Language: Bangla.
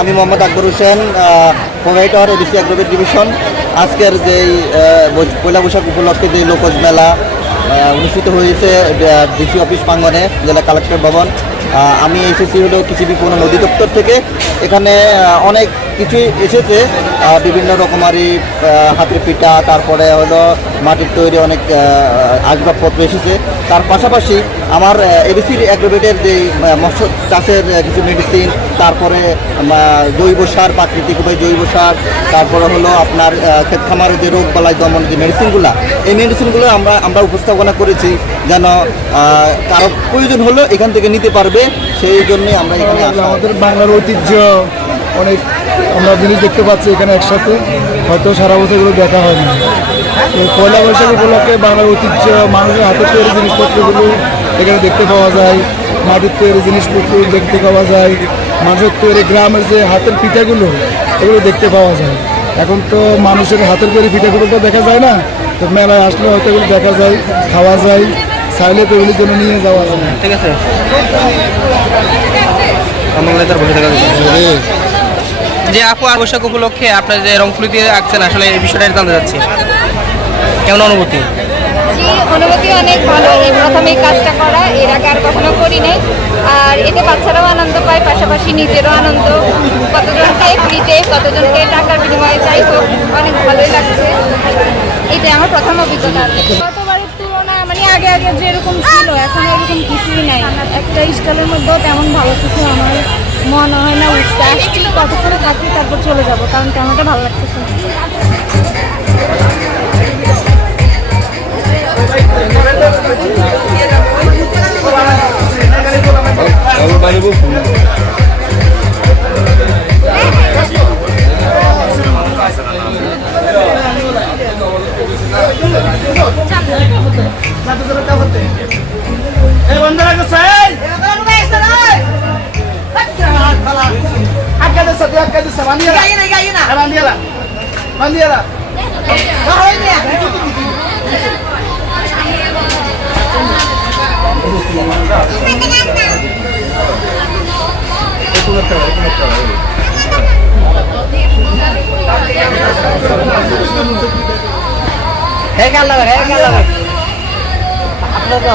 আমি Mohammad Akbar Hossain provider ADC Agrovet division. আজকের যেই পয়লা বৈশাখ উপলক্ষে যে লোকজ মেলা অনুষ্ঠিত হয়েছে ডিসি অফিস প্রাঙ্গনে জেলা কালেক্টর ভবন। আমি এসেছি হলো কৃষি বিপণন নদী দপ্তর থেকে। এখানে অনেক কিছুই এসেছে বিভিন্ন রকমারি হাতের পিঠা, তারপরে হলো মাটির তৈরি অনেক আসবাবপত্র এসেছে। তার পাশাপাশি আমার এডিসির অ্যাগ্রোভেটের যে মৎস্য চাষের কিছু মেডিসিন তারপরে জৈব সার, প্রাকৃতিক উপায় জৈব সার, তারপরে হলো আপনার ক্ষেত খামারের যে রোগ বালাই দমন যে মেডিসিনগুলো এই মেডিসিনগুলো আমরা আমরা উপস্থাপনা করেছি যেন কারও প্রয়োজন হলো এখান থেকে নিতে পারবে, সেই জন্যই আমরা এখানে আমাদের বাংলার ঐতিহ্য অনেক আমরা জিনিস দেখতে পাচ্ছি এখানে একসাথে। হয়তো সারা বছর এগুলো দেখা হয় না তো পয়লা বৈশাখ উপলক্ষে বাংলার ঐতিহ্য মানুষের হাতের তৈরি জিনিসপত্রগুলো এখানে দেখতে পাওয়া যায়। মাটির তৈরি জিনিসপত্র দেখতে পাওয়া যায়। মানুষের তৈরি গ্রামের যে হাতের পিঠাগুলো এগুলো দেখতে পাওয়া যায়। এখন তো মানুষের হাতের তৈরি পিঠাগুলো তো দেখা যায় না। তো মেলায় আসলে হয়তো এগুলো দেখা যায় খাওয়া যায় চাইলে তো এগুলির জন্য নিয়ে যাওয়া যায়। ঠিক আছে আমার তার বসে থাকা যে আপু আবশ্যক উপলক্ষে আপনার যে রংপুলিতে আঁকছেন আসলে এই বিষয়টা জানতে চাচ্ছি। কেমন অনুভূতি? অনুভূতি অনেক ভালো। এই প্রথম এই কাজটা করা এর আগে আর কখনো করি নাই। আর এতে বাচ্চারাও আনন্দ পায় পাশাপাশি নিজেরও আনন্দ। কতজনকে ফ্রিতে কতজনকে টাকার বিনিময়ে যাই হোক অনেক ভালোই লাগছে। এটাই আমার প্রথম অভিজ্ঞতা। গতবারের তুলনায় মানে আগে আগে যেরকম ছিল এখন এরকম কিছুই নাই। একটা স্টলের মধ্যেও তেমন ভালো কিছু আমার মনে হয় না আসছি কতক্ষণ থাকি তারপর চলে যাব কারণ কেমনটা ভালো লাগতেছে sabía que se maniera. Gallina, gallina. La maniera. Maniera. হ্যাঁ গেল হ্যাঁ গেল আপনার তো